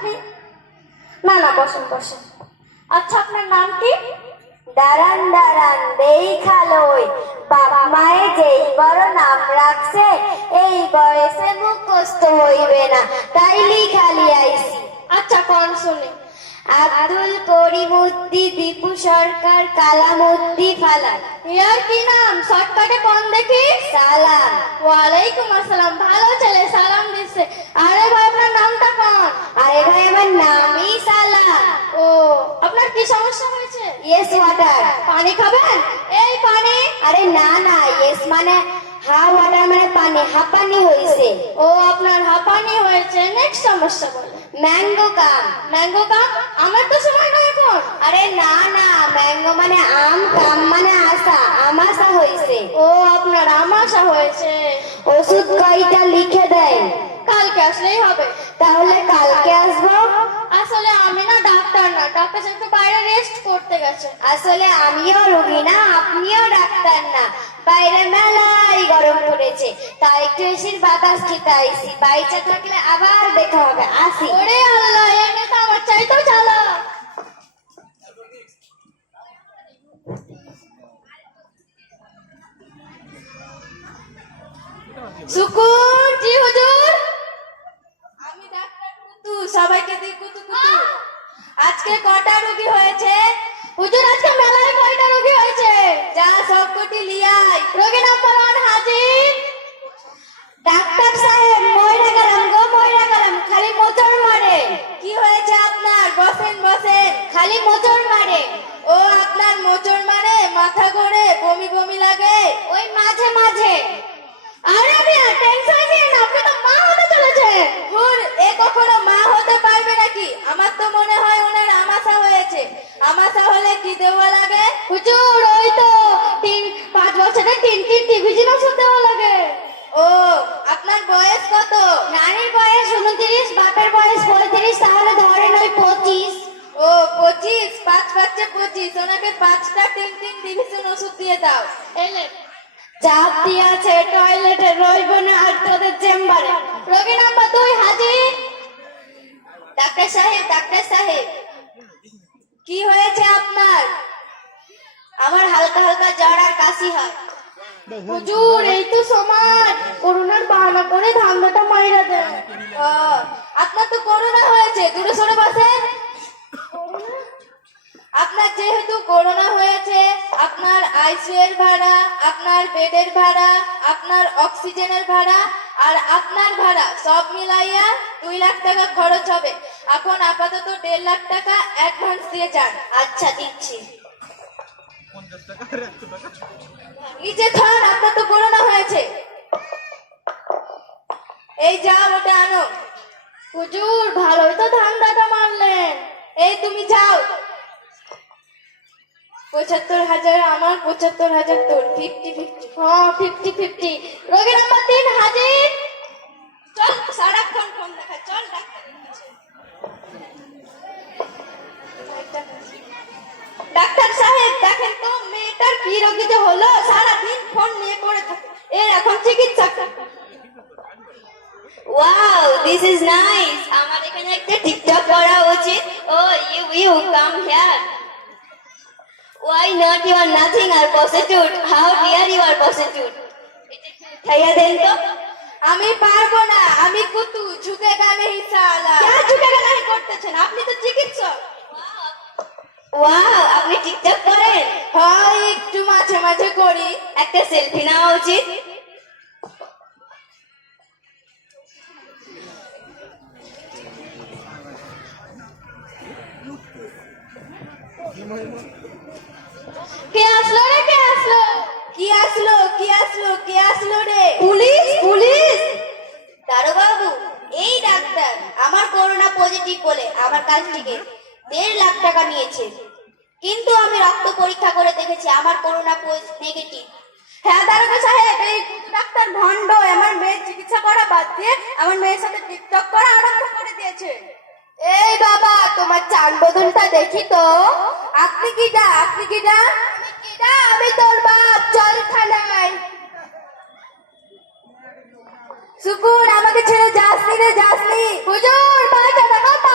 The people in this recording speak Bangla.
আপনি? না না, বসেন বসেন। আচ্ছা, আপনার নাম কি? দাঁড়ান দাঁড়ান, দেখালোই বাবা মায়ে যেই বড় নাম রাখছে, এই বয়সে মুখস্থ হইবে না, তাইলি খালি আইছি। আচ্ছা, কোন শুনে? আব্দুল করিম উদ্দি, দীপু সরকার, কালাম উদ্দি ফালাক। ইয়ার কি নাম? শর্টকাটে কোন দেখি? সালাম। ওয়ালাইকুম আসসালাম। ভালো ছেলে, সালাম দিচ্ছে। আরে ভাই, আপনার নামটা কোন? আরে ভাই, আমার নামই সালাম। ও, আপনার কি সমস্যা হয়েছে? Yes water. পানি খাবেন? এই পানি। আরে না না, ইয়েস মানে হা ওয়াটার মানে পানি, হাঁপানি হয়েছে। ও, আপনার হাঁপানি হয়েছে। নেক্সট সমস্যা বলেন। ম্যাঙ্গো কাম। ম্যাঙ্গো কাম? আমার তো সময় না এখন। আরে না না, ম্যাঙ্গো মানে আম, কাম মানে আশা, আমাশা হয়েছে। ও, আপনার আমাশা হয়েছে। ওষুধ কয়টা লিখে দেয়? কালকে আসলেই হবে। তাহলে কালকে আসবো। আসলে আমি না ডাক্তার না, ডাক্তার সাহেব বাইরে রেস্ট করতে গেছে। আসলে আমিও রোগী না, আপনিও ডাক্তার না। বাইরে মেলাই গরম পড়েছে, তাই একটু এসির বাতাস খেতে আইছি। বাইচা থাকলে আবার দেখা হবে, আসি। ওরে আল্লাহ, এনে তো আমার চাইতো চালা। শুকুর। জি হুজুর। আমি ডাক্তার কুতু, সবাইকে দিই কুতু কুতু। আজকে কটা রোগী হয়েছে? হুজুর, আজকে মেলায় কয়টা রোগী হয়েছে? যা সব কটি লিয়াই। রোগী নাম্বার 1 হাজির। ডাক্তার সাহেব, মইরা গেলাম গো, মইরা গেলাম, খালি মোচড় মারে। কি হয়েছে আপনার? বসেন বসেন। খালি মোচড় মারে। ও, আপনার মোচড় মারে, মাথা ঘোরে, বমি বমি লাগে? ওই মাঝে মাঝে। আরে মিয়া, টেনশন নিয়ে না, আপনি তো মা হতে চলেছে। হুর, এ কখনো মা হতে পারবে নাকি? আমার তো মনে হয় ওনার আমাশা হয়েছে। আমাশা হলে কি দেওয়া লাগে? হুজুর, ওই তো 5 বছরের 3 টিভিশন ওষুধ দেওয়া লাগে। ও, আপনার বয়স কত? নানির বয়স 29, বাপের বয়স 35, তাহলে ধরেন ওই 25। ও, 25। 5 5 25। ওনাকে 5টা 3 ডিভিশন ওষুধ দিয়ে দাও। এলে চাপ দিয়েছে, টয়লেটে রইব না আর তোদের চেম্বারে। রোগী নাম্বার 2 হাজির। ডাক্তার সাহেব, ডাক্তার সাহেব, কি হয়েছে আপনার? আমার হালকা হালকা জ্বর আর কাশি হয়। হুজুর, এই তো সময় করোনার বাহানা করে ধান্দাটা মাইরা দেন। আপনার তো করোনা হয়েছে, দূরে সরে বসেন। আপনার যেহেতু করোনা হয়েছে, আপনার আইসিইউ এর ভাড়া, আপনার বেডের ভাড়া, আপনার অক্সিজেনের ভাড়া আর আপনার ভাড়া সব মিলাইয়া 2 লাখ টাকা খরচ হবে। এখন আপাতত 1.5 লাখ টাকা অ্যাডভান্স দিয়ে যান। আচ্ছা, দিচ্ছি। এই যে খান, আপনার তো করোনা হয়েছে। এই যাও, ওটা আনো। হুজুর, ভালোই তো ধান্দাটা মারলেন। এই তুমি যাও। 75,000 আমার, 75,000 তোর। 50-50। হ্যাঁ, 50-50। রোগী নাম্বার 3 হাজির। চল, সারাক্ষণ ফোন দেখা, চল ডাক্তারের কাছে। ডাক্তার সাহেব, দেখেন তো মেয়েটার কি রোগী যে হলো, সারাদিন ফোন নিয়ে পড়ে থাকে। এর এখন চিকিৎসা। Wow, this is nice. আমার এখানে একটা টিকটক করা উচিত। Oh, you come here. Why not? You are nothing, our prostitute. How dare you are prostitute? খাইয়া দেন তো। আমি পারবো না, আমি কুতু, ঝুঁকে গানে হিসালা। क्या ঝুঁকে গানে করতেছেন? আপনি তো চিকিৎসক। ওয়াও, আপনি টিকটক করেন? হ্যাঁ, একটু মাঝে মাঝে করি। একটা সেলফি নেওয়া উচিত। কে আসলো রে? কে আসলো? কি আসলো? কি আসলো? কে আসলো রে? Police, police. দারোগা বাবু, এই ডাক্তার আমার করোনা পজিটিভ বলে আমার কাছ থেকে 1.5 লাখ টাকা নিয়েছে, কিন্তু আমি রক্ত পরীক্ষা করে দেখেছি আমার করোনা নেগেটিভ। হ্যাঁ দারোগা সাহেব, এই ডাক্তার ভণ্ড। আমার মেয়ের চিকিৎসা করা বাদ দিয়ে আমার মেয়ের সাথে টিকটক করা আরম্ভ করে দিয়েছে। এই বাবা, তোমার চান বদনটা দেখি তো। আপনি কি দা? আপনি কি দা? আমি কি দা? আমি তোর বাপ। চল থানায়। শুকুর, আমাকে ছেড়ে যাসনি রে, যাসনি। হুজুর, বাঁচা, দেখো তো